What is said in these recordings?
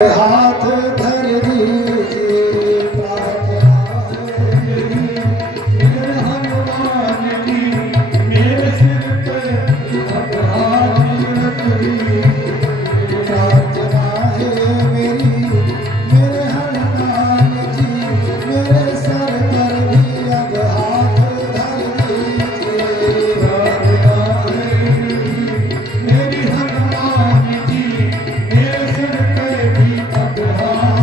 हाथ धर दीजिए प्रार्थना है मेरे हनुमान की मेरे सिर पर अब हाथ रख दीजिए प्रार्थना है मेरी मेरे हनुमान जी मेरे सर पर भी अब हाथ धर दीजिए प्रार्थना है मेरी हनुमान जी मेरे सिर पर भी अब हाथ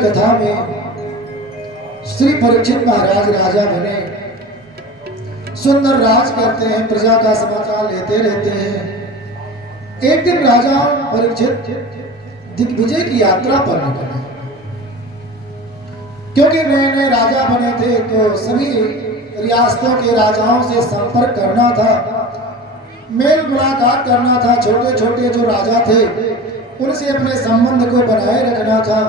कथा में श्री परीक्षित महाराज राजा बने, सुंदर राज करते हैं, प्रजा का समाचार लेते रहते हैं। एक दिन राजा परीक्षित दिग्विजय की यात्रा पर निकले। क्योंकि नए नए राजा बने थे तो सभी रियासतों के राजाओं से संपर्क करना था, मेल मुलाकात करना था। छोटे छोटे जो राजा थे उनसे अपने संबंध को बनाए रखना था।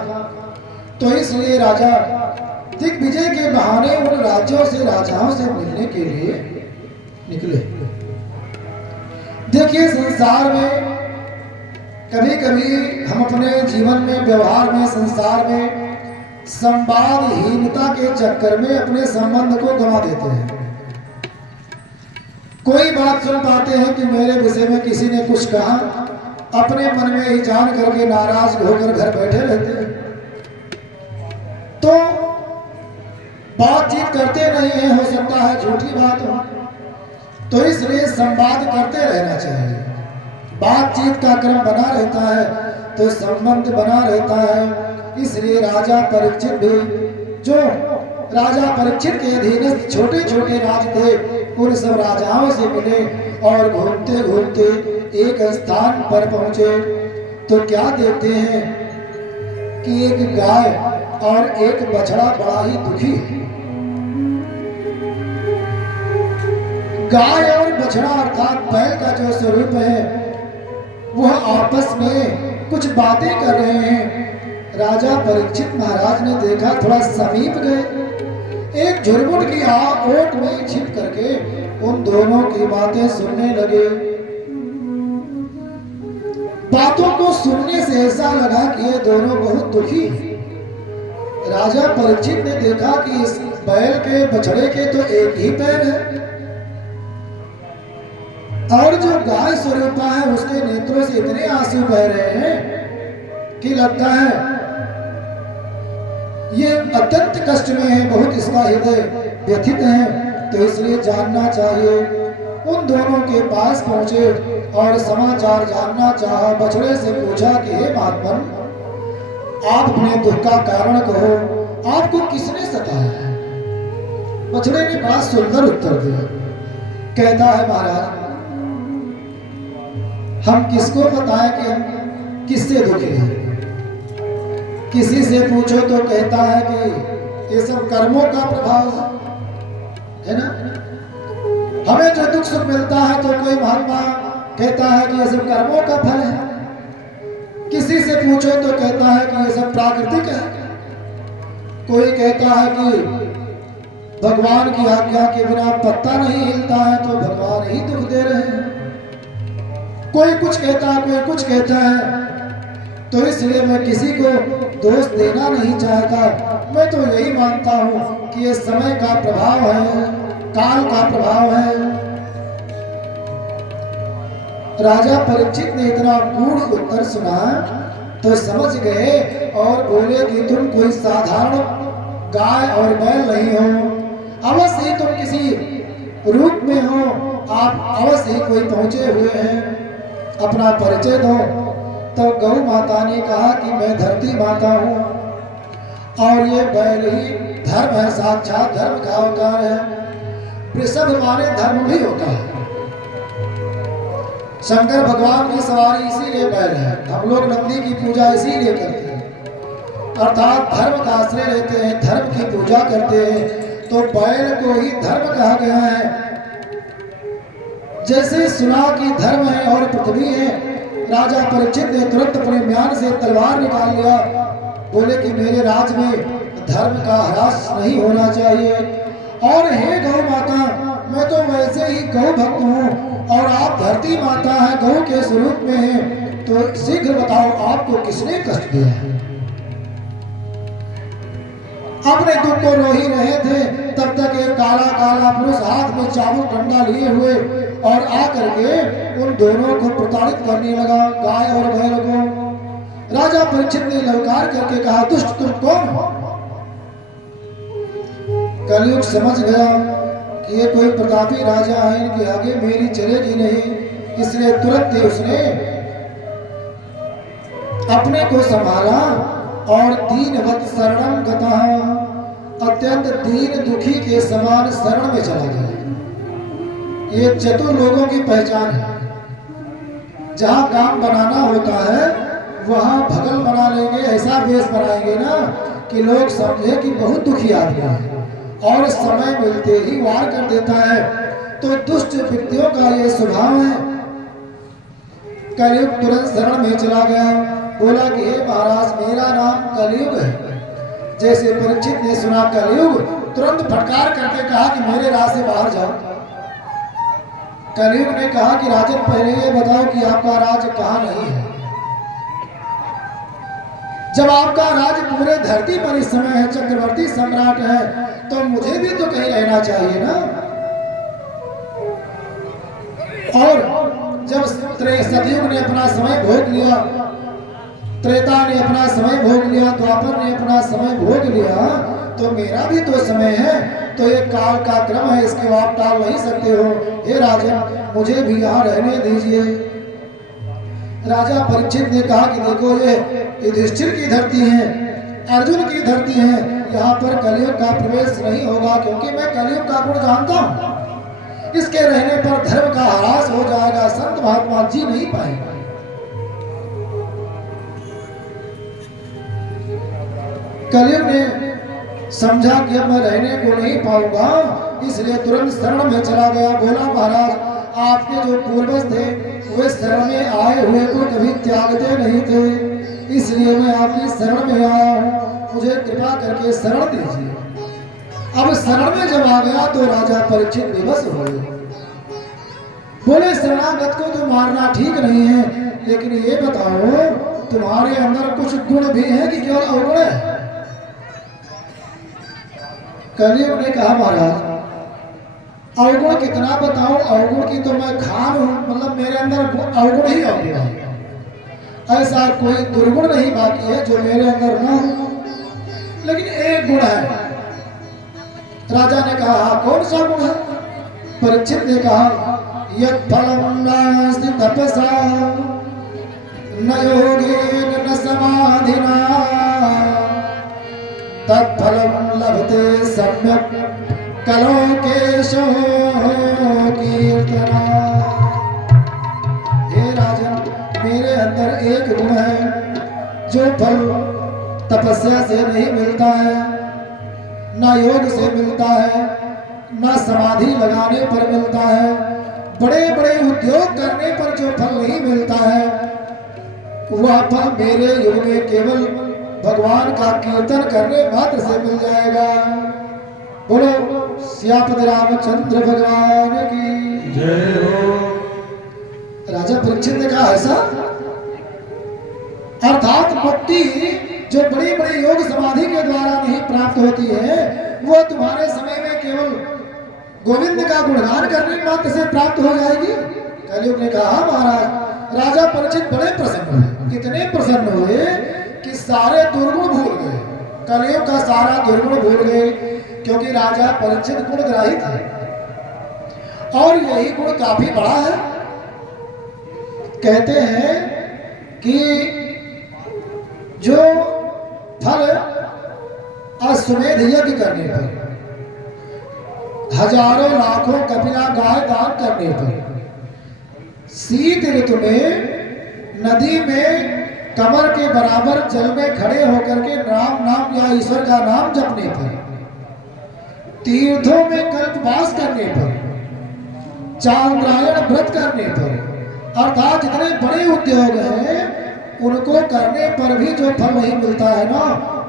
तो इसलिए राजा दिग्विजय के बहाने उन राज्यों से राजाओं से मिलने के लिए निकले। देखिए, संसार में कभी कभी हम अपने जीवन में, व्यवहार में, संसार में संवादहीनता के चक्कर में अपने संबंध को गंवा देते हैं। कोई बात सुन पाते हैं कि मेरे विषय में किसी ने कुछ कहा, अपने मन में ही जान करके नाराज होकर घर बैठे रहते हैं, तो बातचीत करते नहीं है। हो सकता है झूठी बात हो, तो इसलिए संवाद करते रहना चाहिए। बातचीत का क्रम बना रहता है तो संबंध बना रहता है। इसलिए राजा परीक्षित भी, जो राजा परीक्षित के अधीनस्थ छोटे छोटे राज थे, उन सब राजाओं से मिले और घूमते घूमते एक स्थान पर पहुंचे तो क्या देखते हैं कि एक गाय और एक बछड़ा बड़ा ही दुखी है। गाय और बछड़ा अर्थात बैल का जो स्वरूप है वह आपस में कुछ बातें कर रहे हैं। राजा परीक्षित महाराज ने देखा, थोड़ा समीप गए, एक झुरमुट की ओट में छिप करके उन दोनों की बातें सुनने लगे। बातों को सुनने से ऐसा लगा कि ये दोनों बहुत दुखी हैं। राजा परीक्षित ने देखा कि इस बैल के बछड़े के तो एक ही पैर है और जो गाय स्वरूपा है उसके नेत्रों से इतने आंसू बह रहे हैं कि लगता है ये अत्यंत कष्ट में है, बहुत इसका हृदय व्यथित है। तो इसलिए जानना चाहिए। उन दोनों के पास पहुंचे और समाचार जानना चाहा। बछड़े से पूछा कि हे महात्मन, आप अपने दुख का कारण कहो, आपको किसने सताया है? बछड़े ने बड़ा सुंदर उत्तर दिया। कहता है, महाराज, हम किसको बताएं कि हम किससे दुखी हैं? किसी से पूछो तो कहता है कि ये सब कर्मों का प्रभाव है ना। हमें जो दुख सुख मिलता है तो कोई महात्मा कहता है कि ये सब कर्मों का फल है। किसी से पूछो तो कहता है कि ये सब प्राकृतिक है। कोई कहता है कि भगवान की आज्ञा के बिना पत्ता नहीं हिलता है तो भगवान ही दुख दे रहे हैं। कोई कुछ कहता है, कोई कुछ कहता है। तो इसलिए मैं किसी को दोष देना नहीं चाहता। मैं तो यही मानता हूं कि ये समय का प्रभाव है, काल का प्रभाव है। राजा परीक्षित ने इतना गूढ़ उत्तर सुना तो समझ गए और बोले कि तुम कोई साधारण गाय और बैल नहीं हो, अवश्य ही तुम किसी रूप में हो। आप अवश्य ही कोई पहुंचे हुए हैं, अपना परिचय दो। तो गौ माता ने कहा कि मैं धरती माता हूँ और ये बैल ही धर्म है, साक्षात धर्म का अवतार है। वृषभ माने धर्म भी होता है। शंकर भगवान की सवारी इसीलिए बैल है। हम लोग नंदी की पूजा इसीलिए करते हैं, अर्थात धर्म का आश्रय लेते हैं, धर्म की पूजा करते हैं। तो बैल को ही धर्म कहा गया है। जैसे सुना कि धर्म है और पृथ्वी है, राजा परीक्षित ने तुरंत अपने म्यान से तलवार निकाल लिया। बोले कि मेरे राज में धर्म का ह्रास नहीं होना चाहिए। और हे गौ माता, मैं तो वैसे ही गौ भक्त हूँ और आप धरती माता है, गौ के स्वरूप में हैं, तो शीघ्र बताओ आपको किसने कष्ट दिया है? अपने दुख को रो ही रहे थे, तब तक एक काला काला पुरुष हाथ में चाबुक डंडा लिए हुए और आकर के उन दोनों को प्रताड़ित करने लगा, गाय और बैल को। राजा परीक्षित ने ललकार करके कहा, दुष्ट तुम कौन हो? कलयुग समझ गया कि ये कोई प्रतापी राजा है, इनके आगे मेरी चलेगी नहीं। इसलिए तुरंत ही उसने अपने को संभाला और दीनवत शरणं गतः, अत्यंत दीन दुखी के समान शरण में चला जाए। ये चतुर लोगों की पहचान है। जहां काम बनाना होता है वहां भगल बना लेंगे, ऐसा वेश बनाएंगे ना कि लोग समझे कि बहुत दुखी आदमी है, और समय मिलते ही वार कर देता है। तो दुष्ट व्यक्तियों का ये स्वभाव है। कलयुग तुरंत शरण में चला गया, बोला कि हे महाराज, मेरा नाम कलयुग है। जैसे परीक्षित ने सुना कलयुग, तुरंत फटकार करके कहा कि मेरे राज से बाहर जाओ। कलयुग ने कहा कि राजन, पहले ये बताओ कि आपका राज कहाँ नहीं है। जब आपका राज पूरे धरती पर इस समय है, चक्रवर्ती सम्राट है, तो मुझे भी तो कहीं रहना चाहिए ना। और जब सतयुग ने अपना समय भोग लिया, त्रेता ने अपना समय भोग लिया, द्वापर ने अपना समय भोग लिया, तो मेरा भी तो समय है। तो ये काल का क्रम है, इसके आप टाल नहीं सकते हो। हे राजन, मुझे भी यहाँ रहने दीजिए। राजा परीक्षित ने कहा कि देखो, ये युधिष्ठिर की धरती है, अर्जुन की धरती है, यहाँ पर कलयुग का प्रवेश नहीं होगा, क्योंकि मैं कलयुग का गुण जानता हूँ। इसके रहने पर धर्म का ह्रास हो जाएगा, संत महात्मा जी नहीं पाएंगे। कलयुग ने समझा कि अब मैं रहने को नहीं पाऊंगा, इसलिए तुरंत शरण में चला गया। बोला, महाराज, आपके जो पूर्वज थे वे शरण में आए हुए को कभी त्यागते नहीं थे, इसलिए मैं आपकी शरण में आया हूँ, मुझे कृपा करके शरण दीजिए। अब शरण में जब आ गया तो राजा परीक्षित विवश हो गए। बोले, शरणागत को तो मारना ठीक नहीं है, लेकिन ये बताओ, तुम्हारे अंदर कुछ गुण भी है कि केवल अवगुण है? कलयुग ने कहा, महाराज, अवगुण कितना बताऊं? अवगुण की तो मैं खान हूं, मतलब मेरे अंदर अवगुण ही अवगुण है, ऐसा कोई दुर्गुण नहीं बाकी है जो मेरे अंदर न हो। लेकिन एक गुण है। राजा ने कहा, हाँ, कौन सा गुण है? परीक्षित ने कहा, यत् फलं नास्ति तपसा न योगेन न समाधिना तत्फलं लभते सम्यक् कलो केशो कीर्तना। हे राजन, मेरे अंदर एक गुण है जो फल तपस्या से नहीं मिलता है, ना योग से मिलता है, ना समाधि लगाने पर मिलता है। बड़े बड़े उद्योग करने पर जो फल नहीं मिलता है, वह फल मेरे युग में केवल भगवान का कीर्तन करने मात्र से मिल जाएगा। बोलो सियापति रामचंद्र भगवान की जय हो। राजा परीक्षित ने कहा, ऐसा? अर्थात मुक्ति जो बड़ी बड़ी योग समाधि के द्वारा नहीं प्राप्त होती है, वो तुम्हारे समय में केवल गोविंद का गुणगान करने मात्र से प्राप्त हो जाएगी। कलयुग ने कहा, महाराज, राजा परीक्षित बड़े प्रसन्न हुए, इतने प्रसन्न हुए कि सारे दुर्गुण भूल गए, कलयुग का सारा दुर्गुण भूल गए, क्योंकि राजा परीक्षित गुणग्राही थे और यही गुण काफी बड़ा है। कहते हैं कि जो फल अश्वमेध यज्ञ करने पर, हजारों लाखों कपिला गाय दान करने पर, शीत ऋतु में नदी में कमर के बराबर जल में खड़े होकर के राम नाम या ईश्वर का नाम जपने पर, तीर्थों में कल्पवास करने पर, चांद्रायण व्रत करने पर, अर्थात जितने बड़े उद्योग हैं उनको करने पर भी जो फल नहीं मिलता है ना,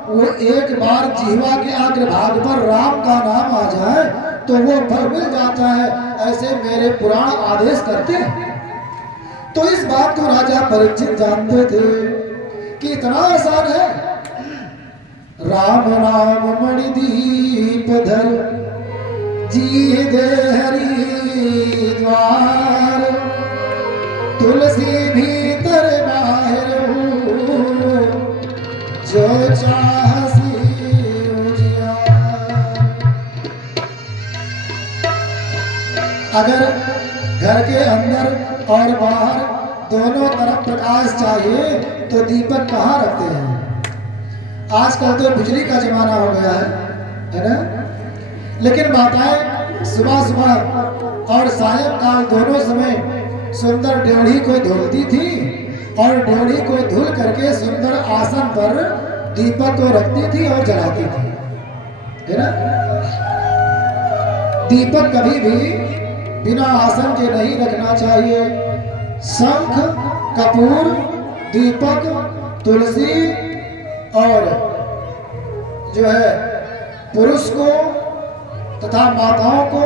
वो एक बार जीवा के अग्रभाग पर राम का नाम आ जाए तो वो फल मिल जाता है, ऐसे मेरे पुराण आदेश करते हैं। तो इस बात को राजा परीक्षित जानते थे कि इतना आसान है। राम नाम मणिदीप धर जी दे हरि द्वार, तुलसी भीतर बाहर हो जो चाहसी उजियार। अगर घर के अंदर और बाहर दोनों तरफ प्रकाश चाहिए तो दीपक कहाँ रखते हैं? आजकल तो बिजली का जमाना हो गया है ना। लेकिन माताएं सुबह सुबह और सायंकाल दोनों समय सुंदर ड्योढ़ी को धुलती थी और ड्योढ़ी को धुल करके सुंदर आसन पर दीपक को रखती थी और जलाती थी, है ना। दीपक कभी भी बिना आसन के नहीं रखना चाहिए। शंख, कपूर, दीपक, तुलसी और जो है पुरुष को तथा माताओं को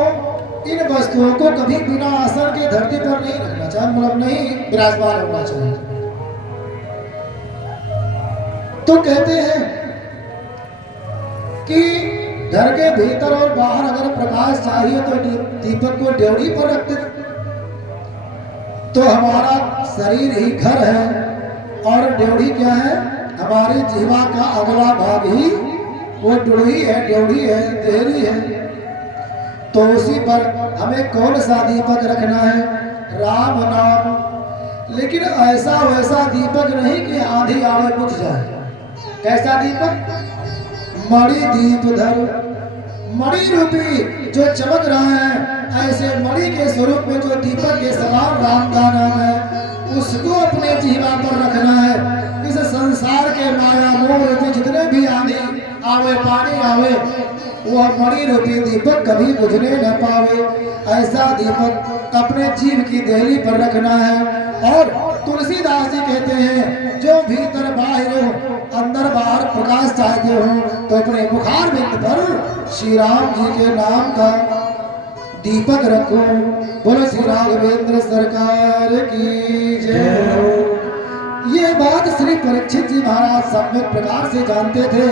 इन वस्तुओं को कभी बिना आसन के धरती पर नहीं रखना चाहिए, मतलब नहीं विराजमान होना चाहिए। तो कहते हैं कि घर के भीतर और बाहर अगर प्रकाश चाहिए तो दीपक को ड्योढ़ी पर रखते। तो हमारा शरीर ही घर है और ड्योढ़ी क्या है, हमारी जीवा का अगला भाग ही वो ड्योढ़ी है, देहरी है। तो उसी पर हमें कौन सा दीपक रखना है, राम नाम। लेकिन ऐसा वैसा दीपक नहीं कि आंधी आवे बुझ जाए। कैसा दीपक, मणि दीप धर, मणि रूपी जो चमक रहा है, ऐसे मणि के स्वरूप में जो दीपक के समान राम का नाम है, उसको अपने जीवा पर रखना है। इस संसार के माया मोह में जितने भी आंधी आवे, पानी आवे, वह मणि रूपी दीपक कभी बुझने न पावे। ऐसा दीपक अपने जीव की देहली पर रखना है। और तुलसीदास जी कहते हैं, जो भीतर बाहर हो, अंदर बाहर प्रकाश चाहते हो तो अपने मुखार बिंद पर श्री राम जी के नाम का दीपक रखो। बोलो श्री राघवेंद्र सरकार की जय हो। ये बात श्री परीक्षित जी महाराज सम्यक प्रकार से जानते थे।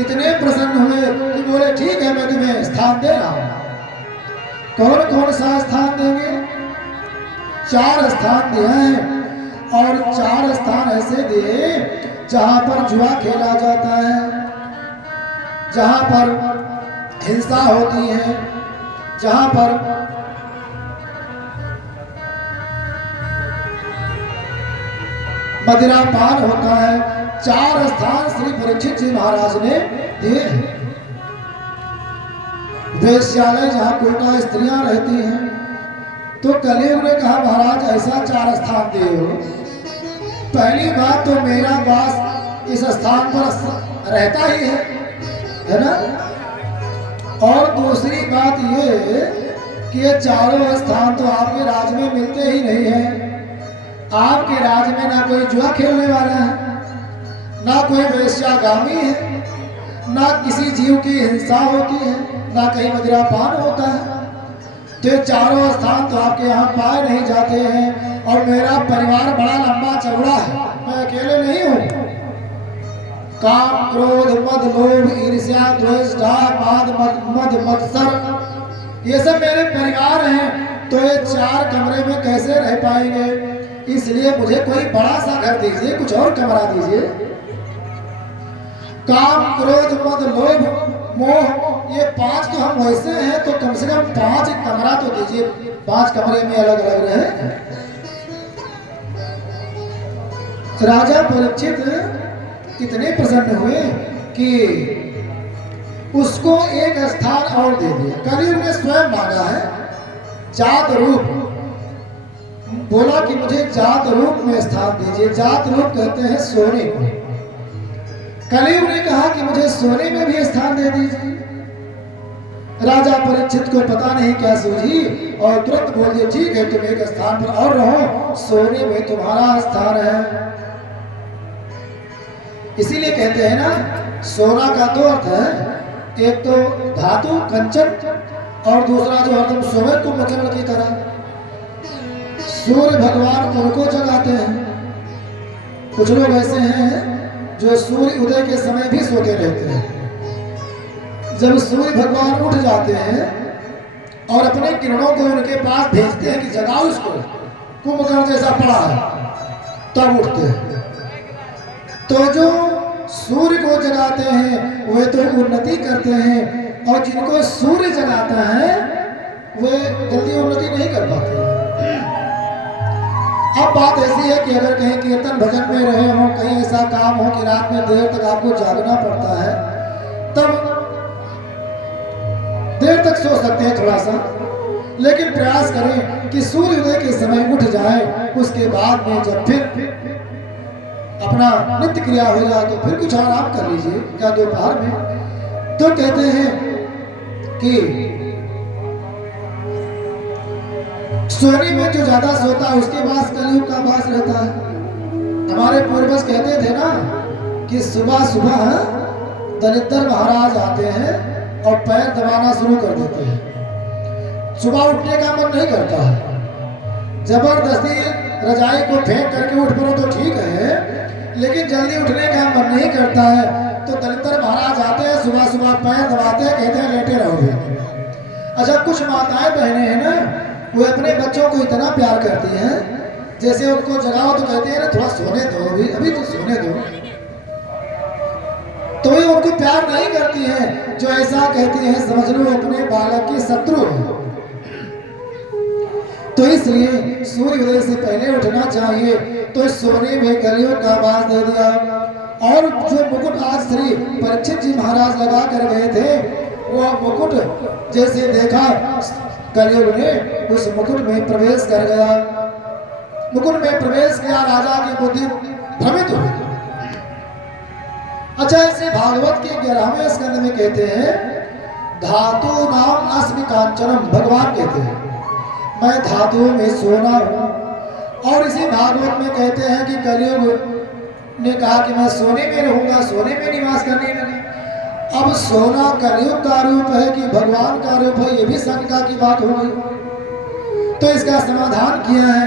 इतने प्रसन्न हुए कि बोले ठीक है, मैं तुम्हें स्थान दे रहा हूं। कौन कौन सा स्थान देंगे? 4 स्थान दिए हैं और 4 स्थान ऐसे दिए जहां पर जुआ खेला जाता है, जहां पर हिंसा होती है, जहां पर मदिरापान होता है। 4 स्थान श्री परीक्षित जी महाराज ने दिए हैं। वेश्यालय जहां उल्टा स्त्रियां रहती हैं, तो कलयुग ने कहा महाराज ऐसा 4 स्थान दिए हो। पहली बात तो मेरा वास इस स्थान पर रहता ही है ना। और दूसरी बात ये कि ये 4 स्थान तो आपके राज्य में मिलते ही नहीं है। आपके राज्य में ना कोई जुआ खेलने वाला है, ना कोई वेश्यागामी है, ना किसी जीव की हिंसा होती है, ना कहीं मदिरापान होता है। तो ये 4 स्थान तो आपके यहाँ पाए नहीं जाते हैं। और मेरा परिवार बड़ा लंबा चौड़ा है, मैं अकेले नहीं हूँ। काम, क्रोध, मद, लोभ, ईर्ष्या, द्वेष, माद, मद, मत्सर, ये सब मेरे परिवार हैं। तो ये 4 कमरे में कैसे रह पाएंगे? इसलिए मुझे कोई बड़ा सा घर दीजिए, कुछ और कमरा दीजिए। काम, क्रोध, मद, लोभ, मोह, ये 5 तो हम वैसे हैं, तो कम से कम 5 कमरा तो दीजिए, 5 कमरे में अलग अलग रहे। राजा परीक्षित इतने प्रसन्न हुए कि उसको एक स्थान और दे दिया। कलयुग ने स्वयं मांगा है जात रूप, बोला कि मुझे जात रूप में स्थान दीजिए। जात रूप कहते हैं सोने को। कलयुग ने कहा कि मुझे सोने में भी स्थान दे दीजिए। राजा परीक्षित को पता नहीं क्या सूझी और तुरंत बोल दिया ठीक है, तुम एक स्थान पर और रहो, सोने में तुम्हारा स्थान है। इसीलिए कहते हैं ना, सोना का 2 अर्थ है, एक तो धातु कंचन और दूसरा जो हरदम सोहे कुंभकर्ण की तरह। सूर्य भगवान उनको जगाते हैं। कुछ लोग ऐसे हैं जो सूर्य उदय के समय भी सोते रहते हैं। जब सूर्य भगवान उठ जाते हैं और अपने किरणों को उनके पास भेजते हैं कि जगाओ इसको, कुंभकर्ण जैसा पड़ा है, तब उठते हैं। तो जो सूर्य को जगाते हैं वे तो उन्नति करते हैं, और जिनको सूर्य जगाता है वे जल्दी उन्नति नहीं कर पाते। अब बात ऐसी है कि अगर कहीं कीर्तन भजन में रहे हो, कहीं ऐसा काम हो कि रात में देर तक आपको जागना पड़ता है, तब देर तक सो सकते हैं थोड़ा सा, लेकिन प्रयास करें कि सूर्य उदय के समय उठ जाए। उसके बाद में जब फिर अपना नित्य क्रिया हो जाए तो फिर कुछ आराम कर लीजिए या दोपहर में। तो कहते हैं कि सोने में जो ज्यादा सोता है उसके पास कलयुग का वास रहता है। हमारे पूर्वज कहते थे ना कि सुबह सुबह दलितर महाराज आते हैं और पैर दबाना शुरू कर देते हैं। सुबह उठने का मन नहीं करता है, जबरदस्ती रजाई को फेंक करके उठ पड़ो तो ठीक है, लेकिन जल्दी उठने का मन नहीं करता है। तो दलितर महाराज आते हैं, सुबह सुबह पैर दबाते हैं, कहते हैं लेटे रहोगे। अच्छा, कुछ माताएं बहनें हैं ना, वो अपने बच्चों को इतना प्यार करती हैं, जैसे उनको जगाओ तो कहते हैं थोड़ा सोने दो, अभी तो सोने दो। तो ये उनको प्यार नहीं करती हैं। जो ऐसा कहती हैं समझ लो अपने बालक की शत्रु है। तो इसलिए सूर्य उदय से पहले उठना चाहिए। तो सोने में कलियों का आवाज दे दिया। और जो मुकुट आज श्री परीक्षित जी महाराज लगा कर गए थे, वो मुकुट जैसे देखा कलियुग ने, उस मुकुट में प्रवेश कर गया। मुकुट में प्रवेश किया, राजा की बुद्धि भ्रमित हुई। अच्छा, ऐसे भागवत के 11वें स्कंद में कहते हैं धातु नाम अस्मि कांचनम, भगवान कहते हैं मैं धातुओं में सोना हूं। और इसी भागवत में कहते हैं कि कलियुग ने कहा कि मैं सोने में रहूंगा, सोने में निवास करने लगे। अब सोना कलियुग का रूप है कि भगवान का रूप है, ये भी शंका की बात हो गई। तो इसका समाधान किया है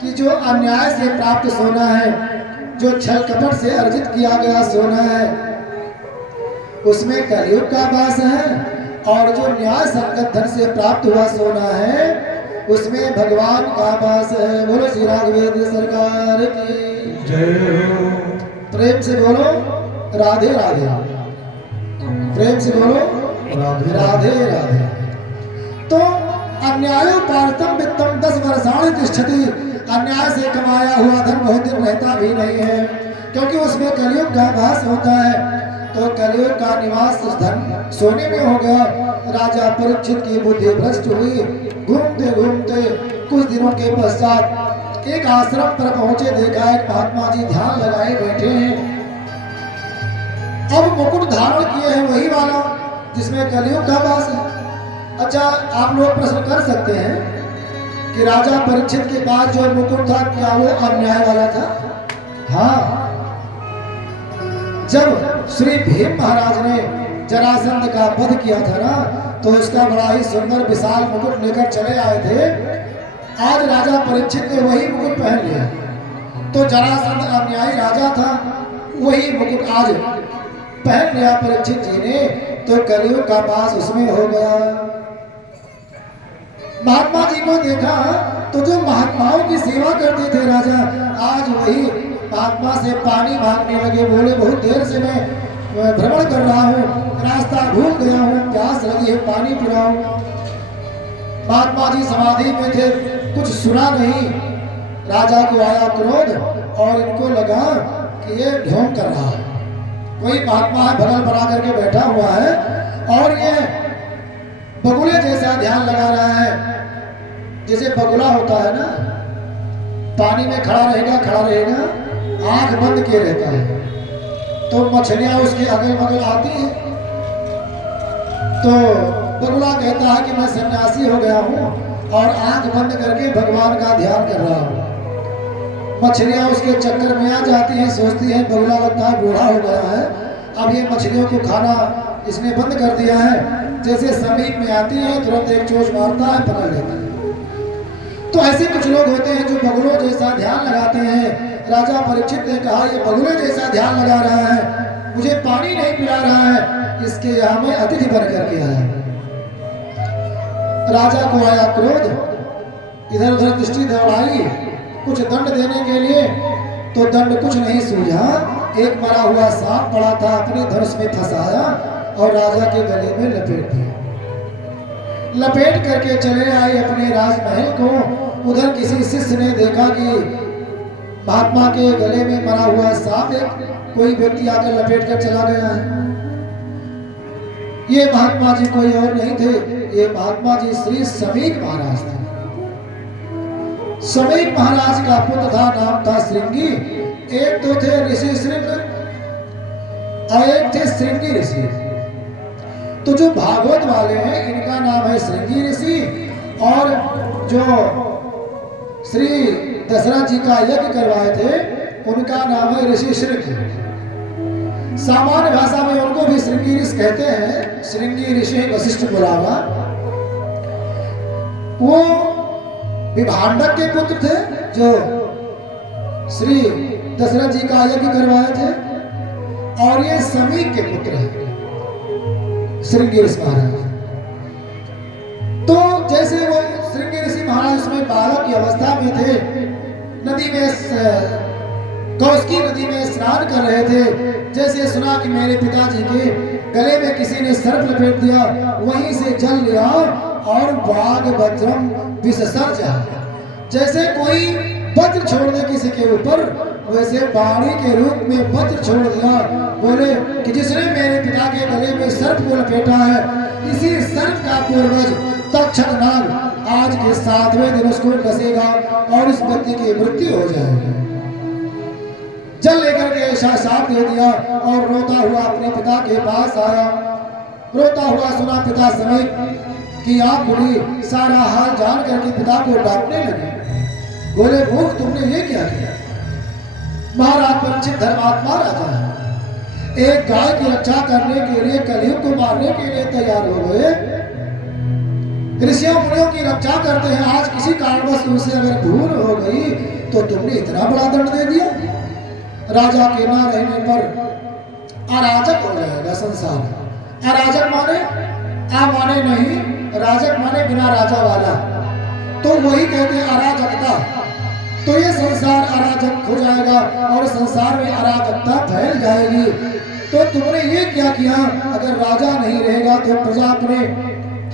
कि जो अन्याय से प्राप्त सोना है, जो छल कपट से अर्जित किया गया सोना है, उसमें कलियुग का वास है। और जो न्याय संगत धन से प्राप्त हुआ सोना है, उसमें भगवान का वास है। बोलो श्री राघवेंद्र सरकार की जय। प्रेम से बोलो राधे राधे, प्रेम से बोलो राधे राधे राधे। तो अन्यायो पार्थम वित्तम 10 वर्षाणि तिष्ठति, अन्याय से कमाया हुआ धन बहुत दिन रहता भी नहीं है, क्योंकि उसमें कलियुग का वास होता है। तो कलियुग का निवास धन सोने में हो गया। राजा परीक्षित की बुद्धि भ्रष्ट हुई। घूमते घूमते कुछ दिनों के पश्चात एक आश्रम पर पहुंचे, देखा एक महात्मा जी ध्यान लगाए बैठे हैं। अब मुकुट धारण किए हैं वही वाला जिसमें कलियुग का वास है। अच्छा, आप लोग प्रश्न कर सकते हैं कि राजा परीक्षित के पास जो मुकुट था, क्या वो अन्याय वाला था? हाँ, जब श्री भीम महाराज ने जरासंध का वध किया था ना, तो उसका बड़ा ही सुंदर विशाल मुकुट लेकर चले आए थे। आज राजा परीक्षित ने वही मुकुट पहन लिया। तो जरासंध अन्यायी राजा था, वही मुकुट आज पहन लिया परीक्षित जी ने। तो कलियुग का वास उसमें हो गया। महात्मा जी को देखा तो जो महात्माओं की सेवा करते थे राजा, आज वही महात्मा से पानी मांगने लगे। बोले बहुत देर से मैं भ्रमण कर रहा हूँ, रास्ता भूल गया हूँ, प्यास लगी है, पानी पिलाओ। महात्मा जी समाधि में थे, कुछ सुना नहीं। राजा को आया क्रोध और इनको लगा कि ये ढोंग कर रहा है, कोई महात्मा है भगल बना करके बैठा हुआ है और ये बगुले जैसा ध्यान लगा रहा है। जैसे बगुला होता है ना, पानी में खड़ा रहेगा, आंख बंद किए रहता है, तो मछलियां उसके अगल बगल आती हैं। तो बगुला कहता है कि मैं सन्यासी हो गया हूँ और आंख बंद करके भगवान का ध्यान कर रहा हूँ। मछलियां उसके चक्कर में आ जाती हैं, सोचती हैं बगुला लगता है बूढ़ा हो गया है, अब ये मछलियों को खाना इसने बंद कर दिया है। जैसे समीप में आती है तुरंत एक चोंच मारता है, पकड़ लेता है। तो ऐसे कुछ लोग होते हैं जो बगुलों जैसा ध्यान लगाते हैं। राजा परीक्षित ने कहा ये बगुलों जैसा ध्यान लगा रहा है, मुझे पानी नहीं पिला रहा है, इसके यहाँ में अतिथि बन करके आया। राजा को आया क्रोध, इधर उधर दृष्टि दौड़ाई कुछ दंड देने के लिए, तो दंड कुछ नहीं सूझा। एक मरा हुआ सांप पड़ा था, अपने धनुष में फंसाया और राजा के गले में लपेट दिया। लपेट करके चले आए अपने राजमहल को उधर किसी शिष्य ने देखा कि महात्मा के गले में मरा हुआ सांप कोई व्यक्ति आकर लपेट कर चला गया है। ये महात्मा जी कोई और नहीं थे, ये महात्मा जी श्री समीक महाराज थे। समीक महाराज का पुत्र था, नाम था श्रृंगी। एक तो थे ऋषि श्रृंग और एक थे श्रृंगी ऋषि। तो जो भागवत वाले हैं इनका नाम है श्रृंगी ऋषि, और जो श्री दशरथ जी का यज्ञ करवाए थे उनका नाम है ऋषि श्रृंग। सामान्य भाषा में उनको भी श्रृंगी ऋषि कहते हैं। श्रृंगी ऋषि वशिष्ठ बुलावा। वो विभांडक के पुत्र थे जो श्री दशरथ जी का यज्ञ करवाए थे, और ये समीक के पुत्र हैं श्रृंगी ऋषि महाराज। तो जैसे वो श्रृंगी ऋषि महाराज उसमें बालक की अवस्था में थे, नदी में कौशिकी नदी में स्नान कर रहे थे। जैसे सुना कि मेरे पिताजी के गले में किसी ने सर्प लपेट दिया, वहीं से जल लिया और बाघ वज्रम विसर्ज। जैसे कोई वज्र छोड़ दे किसी के ऊपर, वैसे बाणी के रूप में वज्र छोड़ दिया। बोले कि जिसने मेरे पिता के गले में सर्प को लपेटा है, इसी सर्प का पूर्वज तक्षक नाग आज के 7वें दिन उसको डसेगा और उस व्यक्ति की मृत्यु हो जाएगी। जल लेकर के ऐसा साथ दे दिया और रोता हुआ अपने पिता के पास आया। रोता हुआ सुना पिता समेत कि आप बुढ़ी सारा हाल जान करके पिता को डांटने लगे। बोले मूर्ख, तुमने ये क्या किया? महाराज परीक्षित धर्मात्मा राजा है, एक गाय की रक्षा करने के लिए कलयुग को मारने के लिए तैयार हो गए। ऋषियों मुनियों की रक्षा करते हैं, आज किसी कारणवश उनसे अगर भूल हो गई तो तुमने इतना बड़ा दंड दे दिया। राजा के ना रहने पर अराजक हो जाएगा संसार। अराजक माने आ माने नहीं, राजक माने बिना राजा वाला, तो वही कहते हैं अराजकता। तो ये संसार अराजक हो जाएगा और संसार में अराजकता फैल जाएगी। तो तुमने ये क्या किया? अगर राजा नहीं रहेगा तो प्रजा अपने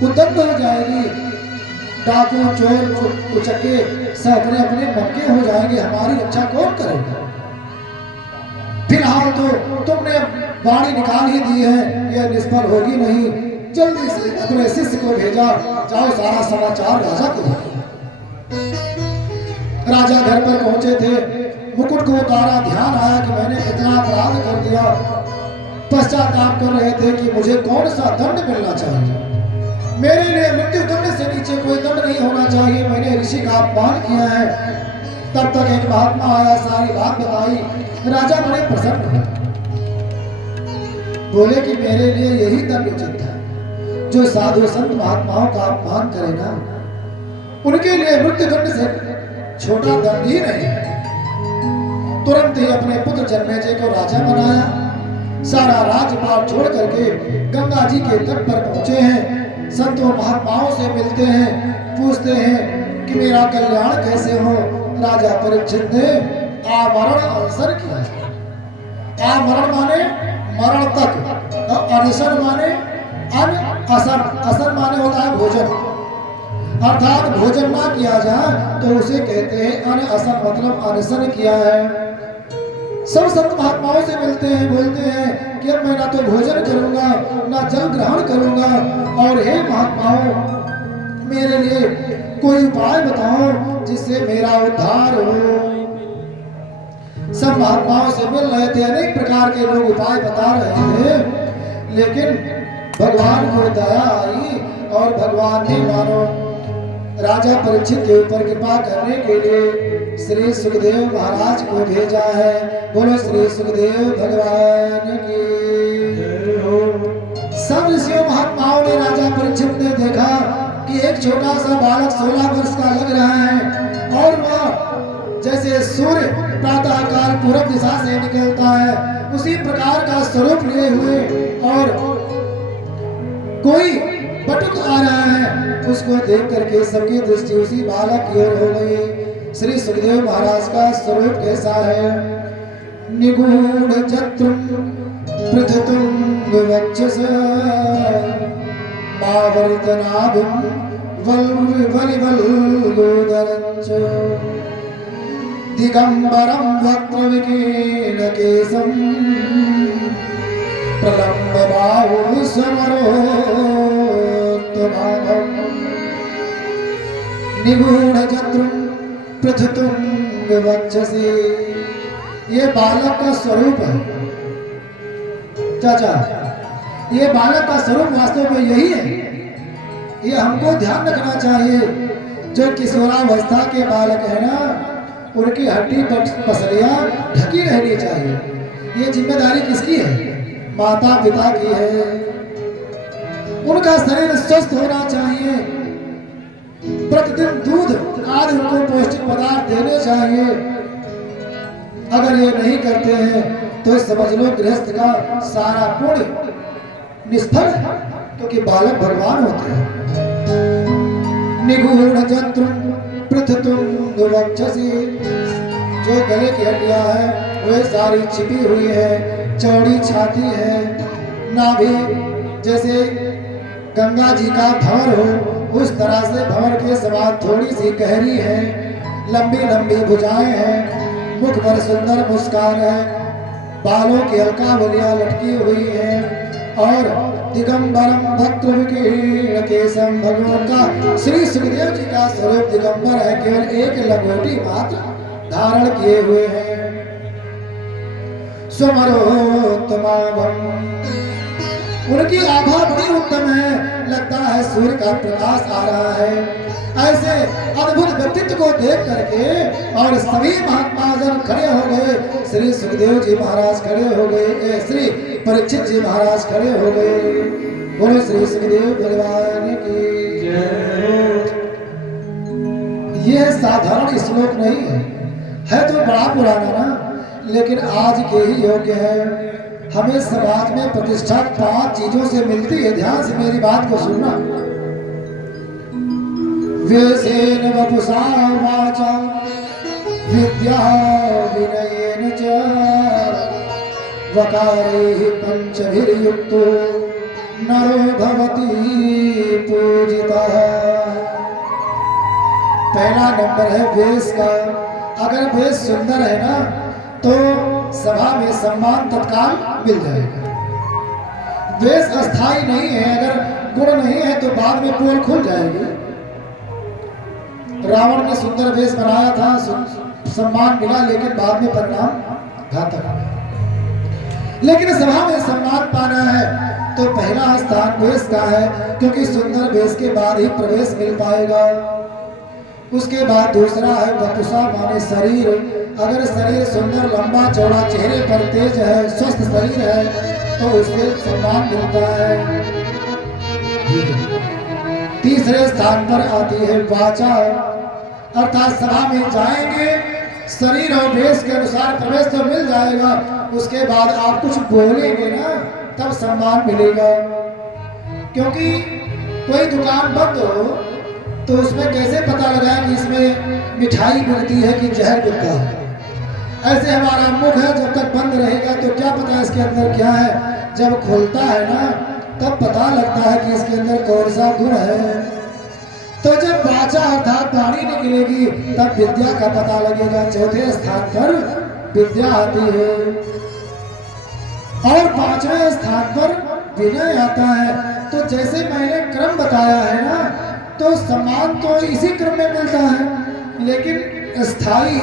उद्दंड हो जाएगी, डाकू चोर उचक्के सब अपने अपने मक्के हो जाएंगे, हमारी रक्षा कौन करेगा? फिलहाल तो तुमने बाणी निकाल ही दी है, यह निष्फल होगी नहीं। जल्दी से अपने शिष्य को भेजा, जाओ सारा समाचार राजा को दो। राजा घर पर पहुंचे थे, मुकुट को उतारा, ध्यान आया कि मैंने कितना अपराध कर दिया। पश्चाताप कर रहे थे कि मुझे कौन सा दंड मिलना चाहिए। मेरे लिए मृत्यु दंड से नीचे कोई दंड नहीं होना चाहिए, मैंने ऋषि का अपमान किया है। तब तक एक महात्मा आया, सारी बात बताई। राजा बड़े प्रसन्न हुए, बोले कि मेरे लिए यही दंड उचित है। जो साधु संत महात्माओं का अपमान करे ना, उनके लिए मृत्यु दंड से छोटा दंड ही नहीं है। तुरंत ही अपने पुत्र जन्मेजय को राजा बनाया। सारा राज्यभार छोड़ करके गंगा जी के तट पर पहुंचे हैं। संतों महात्माओं से मिलते हैं, पूछते हैं कि मेरा कल्याण कैसे हो। राजा परीक्षित ने आमरण अवसर किया। आमरण माने मरण तक, और अनशन माने असन। असन माने होता है भोजन, अर्थात भोजन ना किया जाए तो उसे कहते हैं अन असन, मतलब अनशन किया है। सब संत महात्माओं से मिलते हैं, बोलते हैं कि अब मैं ना तो भोजन करूंगा ना जल ग्रहण करूंगा, और हे महात्माओं मेरे लिए कोई उपाय बताओ जिससे मेरा उद्धार हो। सब महात्माओं से मिल रहे थे, अनेक प्रकार के लोग उपाय बता रहे थे, लेकिन भगवान को दया आई और भगवान ने मानो राजा परीक्षित के ऊपर कृपा करने के लिए श्री सुखदेव महाराज को भेजा है। बोलो श्री सुखदेव भगवान की। सब ऋषियों महात्माओं ने, राजा परीक्षित ने देखा कि एक छोटा सा बालक 16 वर्ष का लग रहा है, और वह जैसे सूर्य प्रातः काल पूर्व दिशा से निकलता है उसी प्रकार का स्वरूप लिए हुए, और कोई बटुक आ रहा है। उसको देख करके सबकी दृष्टि उसी बालक की ओर हो गई। श्री सुखदेव महाराज का स्वरूप कैसा है? निगूढ़ जत्रुम पृथुतुंग वक्षस मावर्तनाभिम वल्वलिवल्गोदरं दिगंबरं वक्त्रविकीर्णकेशं प्रलम्ब बाहु समरोत्तभावं निगूढ़जत्रुं पृथुतुंग वक्षसि। ये बालक का स्वरूप है चाचा, ये बालक का स्वरूप वास्तव में यही है। ये हमको ध्यान रखना चाहिए। जो किशोरावस्था के बालक है ना, उनकी हड्डी पसलियां ढकी रहनी चाहिए। ये जिम्मेदारी किसकी है? माता पिता की है। उनका शरीर स्वस्थ होना चाहिए। प्रतिदिन दूध आदि उनको पौष्टिक पदार्थ देने चाहिए। अगर ये नहीं करते हैं तो समझ लो गृहस्थ का सारा पुण्य निष्फल है, क्योंकि बालक भगवान होते हैं। निगूढ़ जत्रुं पृथुतुंग वक्षसि, जो गले की हड्डियां है वे सारी छिपी हुई है। चौड़ी छाती है, नाभि जैसे गंगा जी का भंवर हो उस तरह से भंवर के समान थोड़ी सी गहरी है। लंबी लंबी भुजाएं हैं, मुख पर सुंदर मुस्कान है, बालों की अलकावलियां लटकी हुई है और दिगंबरम वक्त्रविकीर्णकेशं, भगवान का श्री सुखदेव जी का स्वरूप दिगंबर है, केवल एक लंगोटी मात्र धारण किए हुए हैं। स्वमरोत्तमाभं, उनकी आभा बड़ी उत्तम है, लगता है सूर्य का प्रकाश आ रहा है। ऐसे अद्भुत व्यक्तित्व को देख करके और सभी महात्मा जन खड़े हो गए। श्री सुखदेव जी महाराज खड़े हो गए, श्री परीक्षित जी महाराज खड़े हो गए। बोलो श्री सुखदेव भगवान की जय। यह साधारण श्लोक नहीं है तो बड़ा पुराना ना, लेकिन आज के ही योग्य है। हमें समाज में प्रतिष्ठा 5 चीजों से मिलती है। ध्यान से मेरी बात को सुनना। वेसेन वपुषा वाचा विद्या विनयेन च वकारैः पंचभिर्युक्तो नरो भवति पूजितः। पहला नंबर है वेश का। अगर वेश सुंदर है ना तो सभा में सम्मान तत्काल मिल जाएगा। वेश अस्थाई नहीं है, अगर गुण नहीं है तो बाद में पोल खुल जाएगी। रावण ने सुंदर वेश बनाया था, सम्मान मिला, लेकिन बाद में परिणाम घातक। लेकिन सभा में सम्मान पाना है तो पहला स्थान वेश का है, क्योंकि सुंदर वेश के बाद ही प्रवेश मिल पाएगा। उसके बाद दूसरा है वपुषा माने शरीर। अगर शरीर सुंदर लंबा चौड़ा, चेहरे पर तेज है, स्वस्थ शरीर है तो उससे सम्मान मिलता है। तीसरे स्थान पर आती है वाचा, अर्थात सभा में जाएंगे, शरीर और वेश के अनुसार प्रवेश तो मिल जाएगा, उसके बाद आप कुछ बोलेंगे ना तब सम्मान मिलेगा। क्योंकि कोई दुकान बंद हो तो उसमें कैसे पता लगाए कि इसमें मिठाई मिलती है कि जहर मिलता है। ऐसे हमारा मुख है, जब तक बंद रहेगा तो क्या पता इसके अंदर क्या है। जब खुलता है ना तब पता लगता है कि इसके अंदर कौन सा गुण है। तो जब वाचा अर्थात वाणी निकलेगी तब विद्या का पता लगेगा। चौथे स्थान पर विद्या आती है और 5वें स्थान पर विनय आता है। तो जैसे मैंने क्रम बताया है ना, तो सम्मान तो इसी क्रम में मिलता है, लेकिन स्थाई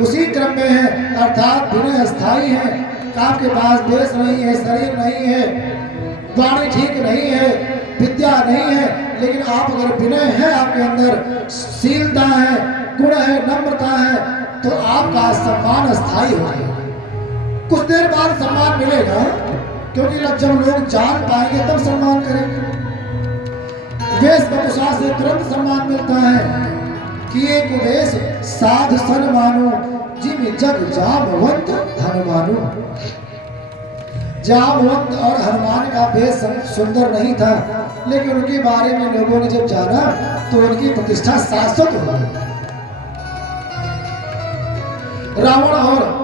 उसी क्रम में है, अर्थात विनय स्थाई है। आपके पास देश नहीं है, शरीर नहीं है, वाणी ठीक नहीं है, विद्या नहीं है, लेकिन आप अगर विनय है, आपके अंदर शीलता है, गुण है, नम्रता है, तो आपका सम्मान स्थायी हो जाएगा। कुछ देर बाद सम्मान मिलेगा, क्योंकि जब लोग जान पाएंगे तब सम्मान करेंगे। वेश वपुषा से तुरंत सम्मान मिलता है कि एक वेश साध सन मानो, जिम जग जामवंत हनुमानो। जामवंत और हनुमान का वेश सुंदर नहीं था, लेकिन उनके बारे में लोगों ने जब जाना तो उनकी प्रतिष्ठा शाश्वत हो गई। रावण और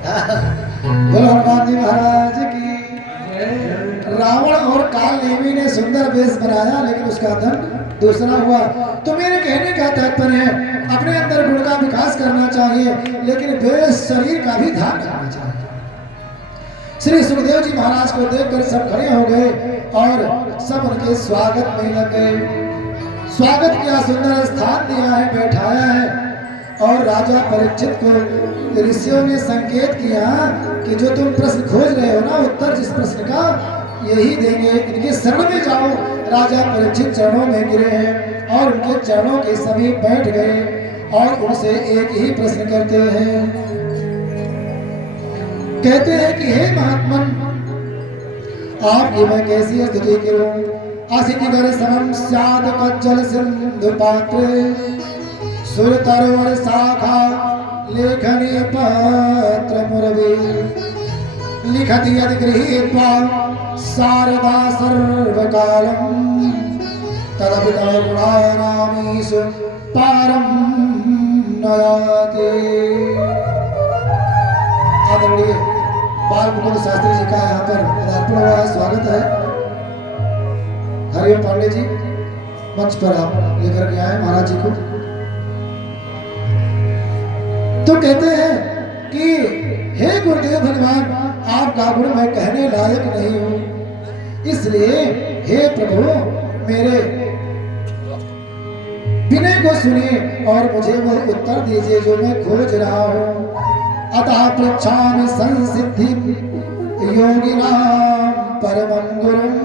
बोलो हनुमान जी महाराज की। रावण और काल नेमी ने सुंदर वेश बनाया, लेकिन उसका दंड दूसरा हुआ। तो मेरे कहने का तात्पर्य है, अपने अंदर गुण का विकास करना चाहिए, लेकिन वेश शरीर का भी ध्यान रखना चाहिए। श्री सुखदेव जी महाराज को देखकर सब खड़े हो गए और सब उनके स्वागत में लग गए। स्वागत किया, सुंदर स्थान दिया है, बैठाया है। और राजा परीक्षित को ऋषियों ने संकेत किया कि जो तुम प्रश्न खोज रहे हो ना, उत्तर जिस प्रश्न का, यही देंगे, इनके शरण में जाओ। राजा परीक्षित चरणों में गिरे हैं और उनके चरणों के समीप बैठ गए और उनसे एक ही प्रश्न करते हैं। कहते हैं कि हे महात्मन, आपकी मैं कैसी स्तुति करूं? असितिगर समम स्याद कज्जल सिंधु पात्रे, सुर तरुण शाखा लेखनी पत्र मुरवी, लिखति यदि गृहीत्वा शारदा सर्वकालम, तदपि तव गुणानामीषु पारम नयाति। आदरणीय बाल मुकुंद शास्त्री जी का यहाँ पर पदार्पण हुआ है, स्वागत है। हरिओम पांडे जी मंच पर आप लेकर के आए महाराज जी को। तो कहते हैं कि हे गुरुदेव भगवान, आपका गुण मैं कहने लायक नहीं हूं, इसलिए हे प्रभु मेरे विनय को सुनिए और मुझे वो उत्तर दीजिए जो मैं खोज रहा हूं। अतः पृच्छामि संसिद्धि योगिनां परमं गुरुं।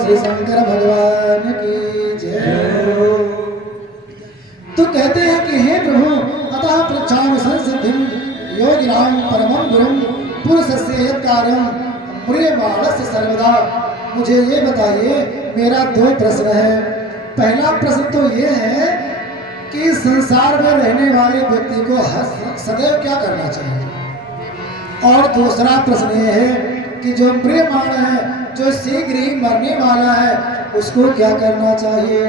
श्री शंकर भगवान की जय। तो कहते हैं कि हे प्रभु, अतः पृच्छामि संसिद्धिं योगिनां परमं गुरुं पुरुषस्य यत् कार्यं म्रियमाणस्य सर्वदा। मुझे ये बताइए, मेरा दो प्रश्न है। पहला प्रश्न तो ये है कि संसार में रहने वाले व्यक्ति को सदैव क्या करना चाहिए, और दूसरा प्रश्न ये है कि जो म्रियमाण है, जो शीघ्र ही मरने वाला है, उसको क्या करना चाहिए।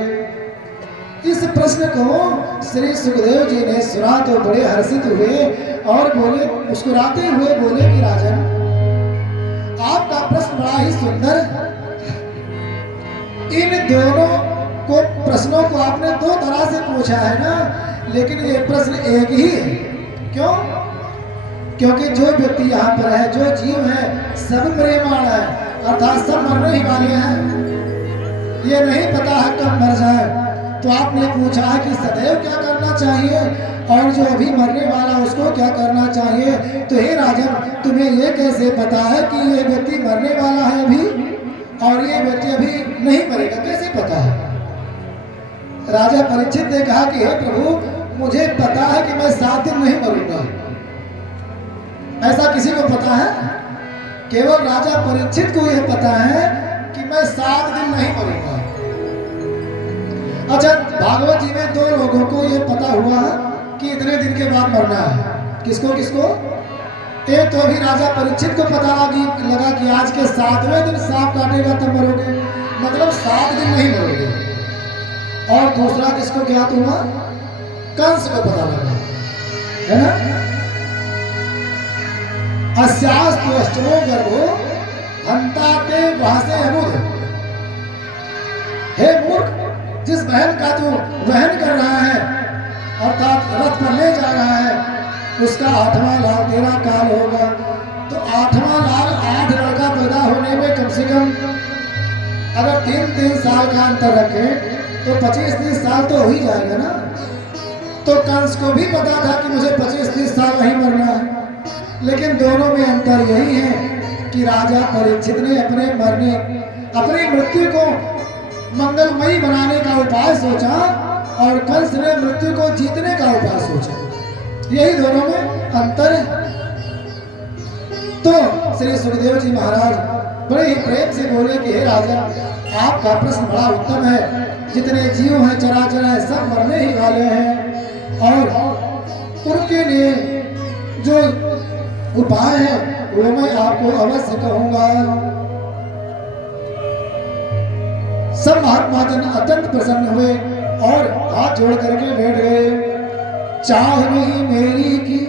इस प्रश्न को श्री सुखदेव जी ने सुना तो बड़े हर्षित हुए और बोले, मुस्कुराते हुए बोले कि राजन, आपका प्रश्न बड़ा ही सुंदर। इन दोनों को प्रश्नों को आपने दो तरह से पूछा है ना, लेकिन ये प्रश्न एक ही है। क्यों? क्योंकि जो व्यक्ति यहाँ पर है, जो जीव है, सब म्रियमाण है, अर्थात सब मरने ही वाले हैं। ये नहीं पता है कब मर जाए। तो आपने पूछा है कि सदैव क्या करना चाहिए, और जो अभी मरने वाला उसको क्या करना चाहिए। तो हे राजन, तुम्हें ये कैसे पता है कि ये व्यक्ति मरने वाला है अभी, और ये व्यक्ति अभी नहीं मरेगा, कैसे पता है? राजा परीक्षित ने कहा कि हे प्रभु, मुझे पता है कि मैं 7 दिन नहीं मरूंगा। ऐसा किसी को पता है? केवल राजा परीक्षित को यह पता है कि मैं 7 दिन नहीं मरूंगा। अच्छा, भागवत जी में 2 लोगों को यह पता हुआ कि इतने दिन के बाद मरना है। किसको किसको? एक तो अभी राजा परीक्षित को पता लगा कि आज के 7वें दिन सांप काटेगा तब मरोगे, मतलब 7 दिन नहीं मरोगे। और दूसरा किसको ज्ञात हुआ? कंस को पता लगा, है ना। अस्यास्तु अष्टमो गर्भो हंता ते वासे अमुद। हे मूर्ख, जिस बहन का तू वहन कर रहा है, अर्थात रथ पर ले जा रहा है, उसका 8वां लाल तेरा काल होगा। तो 8वां लाल 8 लड़का पैदा होने में कम से कम अगर 3-3 साल का अंतर रखे तो 25-30 साल तो हो ही जाएगा ना। तो कंस को भी पता था कि मुझे 25-30 साल नहीं मरना है, लेकिन दोनों में अंतर यही है कि राजा परीक्षित ने अपनी मृत्यु को मंगलमयी बनाने का उपाय सोचा और कंस ने मृत्यु को जीतने का उपाय सोचा। यही दोनों में अंतर है। तो श्री सुखदेव जी महाराज बड़े ही प्रेम से बोले कि हे राजन, आपका प्रश्न बड़ा उत्तम है। जितने जीव हैं, चराचर हैं, सब मरने ही वाले हैं, और उनके लिए जो उपाय है वो मैं आपको अवश्य कहूंगा। सब महात्मा जन अत्यंत प्रसन्न हुए और हाथ जोड़ करके बैठ गए। चाह नहीं मेरी की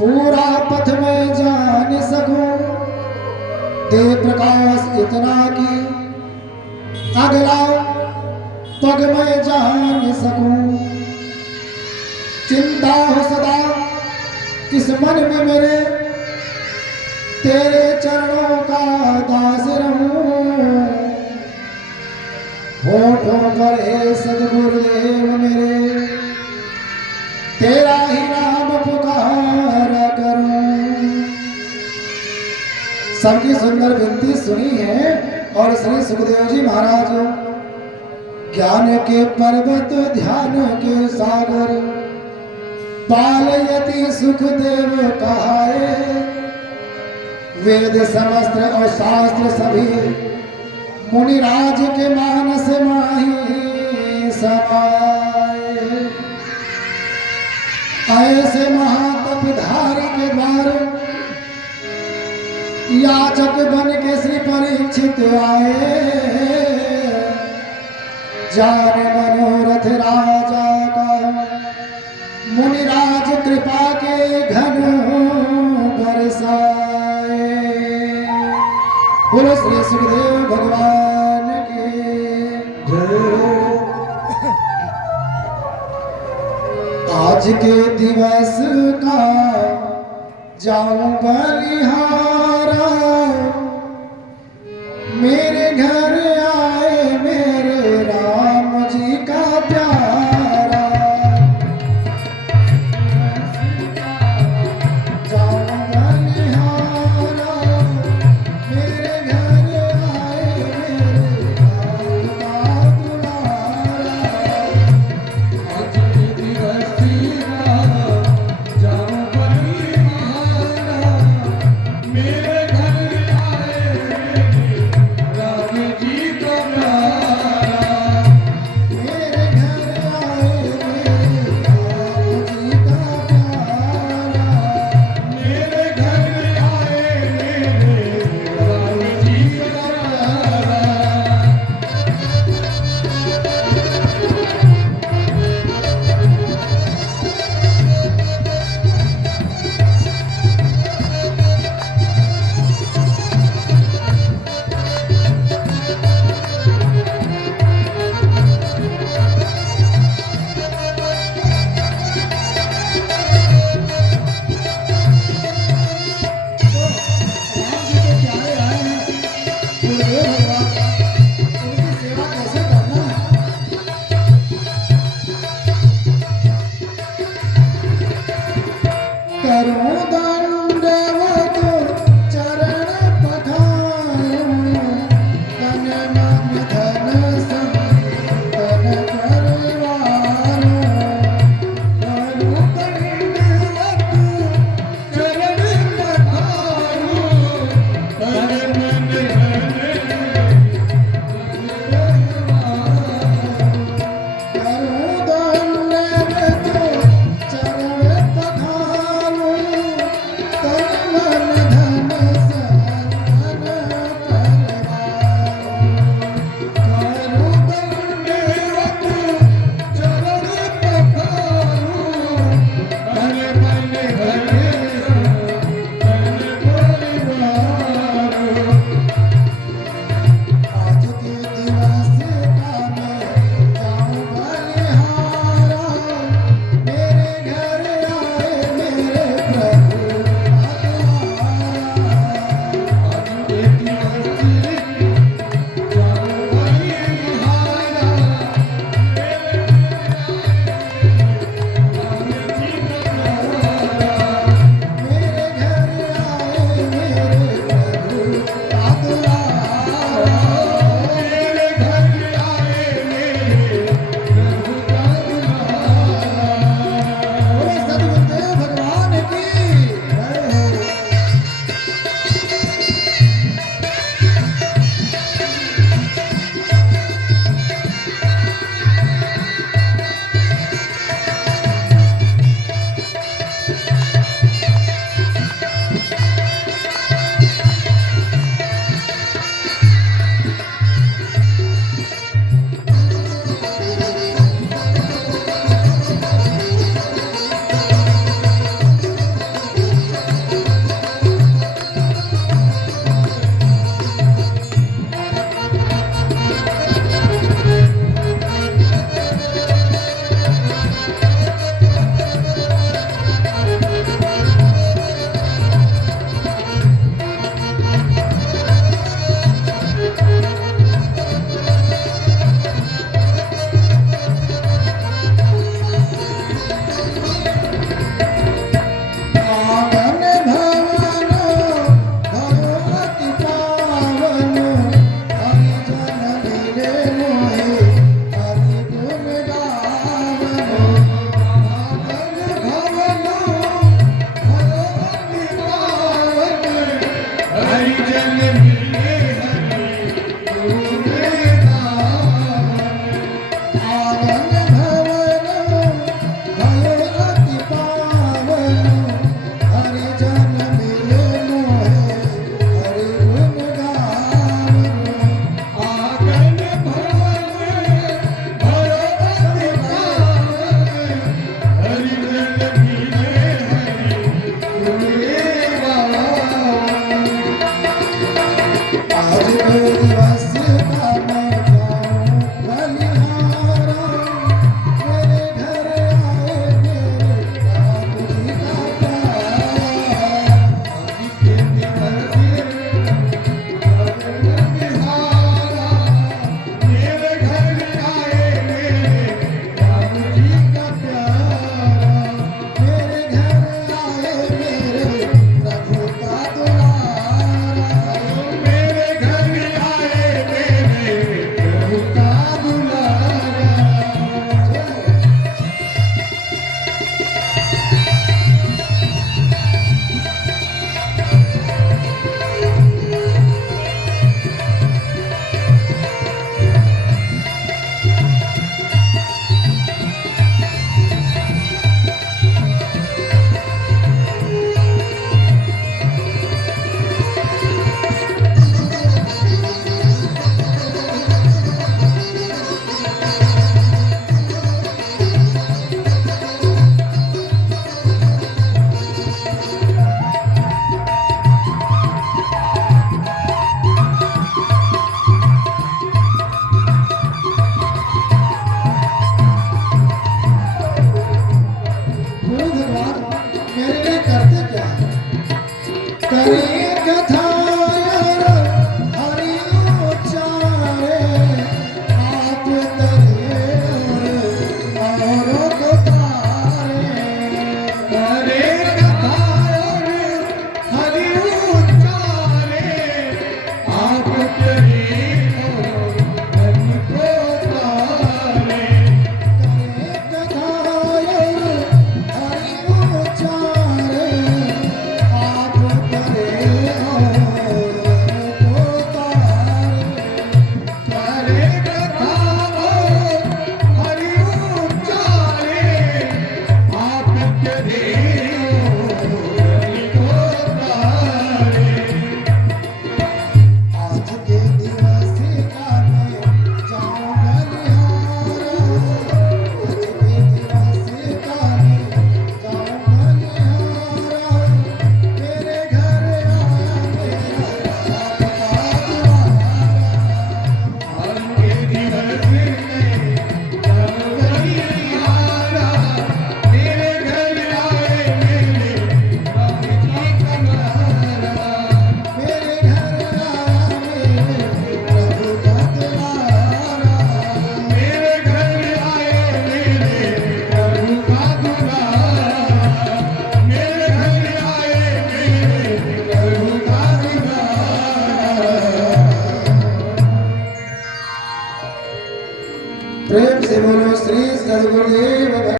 पूरा पथ में जान सकूं, दे प्रकाश इतना की अगला पग में जान सकूं। चिंता हो सदा इस मन में मेरे, तेरे चरणों का दास रहूं। होठों पर है सद्गुरुदेव मेरे, तेरा ही नाम पुकारा करूं। सबकी सुंदर विनती सुनी है और श्री सुखदेव जी महाराज ज्ञान के पर्वत ध्यान के सागर, बालयति सुखदेव कहाए। वेद समस्त्र और शास्त्र सभी मुनिराज के मानस माही समाए। ऐसे महातपधारी के द्वार याचक बन के श्री परीक्षित आए। जान मनोरथ राजा का मुनिराज कृपा के घन बरसाए। बोलो श्री सुखदेव भगवान की जय। आज के दिवस का जाऊं बलिहारा, मेरे घर आए मेरे राम जी का प्यारा। जाऊं बलिहारा, मेरे घर आए मेरे राम का दुलारा। आज के दिवस का जाऊं बलिहारा, मेरे घर आए मेरे राम जी का प्यारा। मेरे घर आए मेरे राम जी का प्यारा। मेरे घर आए मेरे राम जी का प्यारा। राम जी के प्यारे आए हैं, गुरुदेव भगवान, उनकी सेवा कैसे करना है। करूं दंडवत चरण पखारूं, तन मन धन संतन परिवारों। करूं दंडवत चरण पखारूं, तन मन धन करूं दंडवत चरण पखारूं, करे कथा हरि उचारे आप तरे और को तारे करे कथा हरि उचारे आप तेरी मन को तारे करे कथा हरि उचारे आप तरे और को तारे करे कथा हरि उचारे आप तेरी मन को तारे आज के दिवस का मैं जाऊं बलिहारा आज के दिवस का मैं जाऊं बलिहारा मेरे घर आया मेरा आपका द्वारा आज के दिवस में जब बलिहारा मेरे घर आए मेरे बाबू जी कमारा मेरे घर आया मेरे प्रभु का द्वारा मेरे घर आए मेरे प्रभु का दुलारा मेरे घर आए मेरे प्रभु का दुलारा प्रेम से बोलो श्री सद्गुरुदेव